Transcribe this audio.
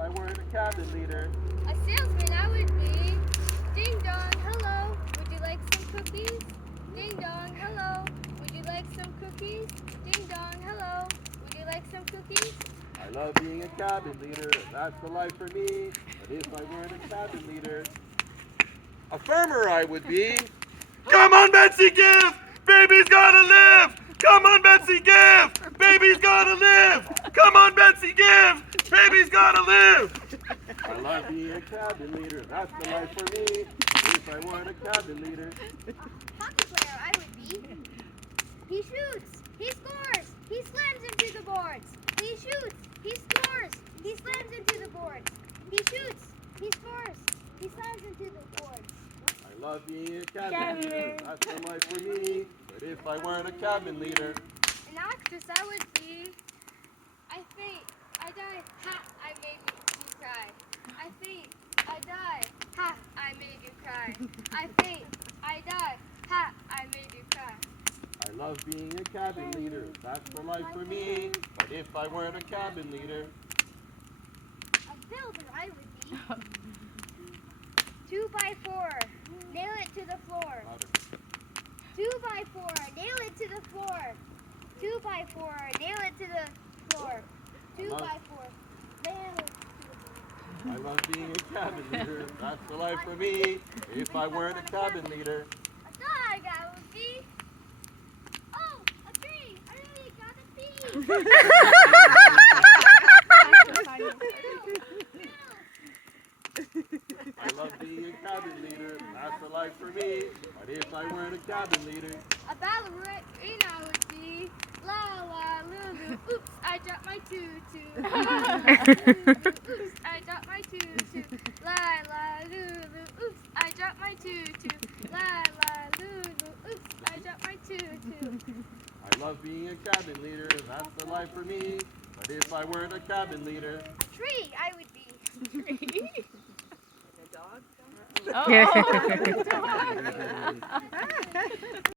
I weren't a cabin leader. A salesman I would be. Ding dong, hello. Would you like some cookies? Ding dong, hello. Would you like some cookies? Ding dong, hello. Would you like some cookies? I love being a cabin leader, and that's the life for me. But if I weren't a cabin leader, a farmer I would be. Come on, Betsy, give! Baby's gotta live! Come on, Betsy, give! Baby's gotta live! Come on, Betsy, give! Baby's gotta live! I love being a cabin leader, that's the life for me. If I weren't a cabin leader. Hockey player I would be. He shoots, he scores, he slams into the boards. He shoots, he scores, he slams into the boards. He shoots, he scores, he slams into the boards. I love being a cabin leader, that's the life for me. But if I weren't a cabin leader. An actress I would be. I faint, I die, ha, I made you cry. I faint, I die, ha, I made you cry. I faint, I die, ha, I made you cry. I love being a cabin leader, that's the life for me. But if I weren't a cabin leader. A builder I would be. 2x4, nail it to the floor. 2x4, nail it to the floor. 2x4, nail it to the floor. 2x4, nail it to the floor. I love being a cabin leader, that's the life for me. If I weren't a cabin leader. A dog I would be. Oh, a tree! I really gotta pee! I love being a cabin leader, that's the life for me. But if I weren't a cabin leader. A ballerina I would be. La la lulu, oops, I dropped my tutu. La la lulu, oops, I dropped my tutu. La la lulu, oops, I dropped my tutu. La la lulu, oops, I dropped my tutu. I love being a cabin leader, that's the life for me. But if I weren't a cabin leader. A tree I would be. Tree? Like a dog? Oh.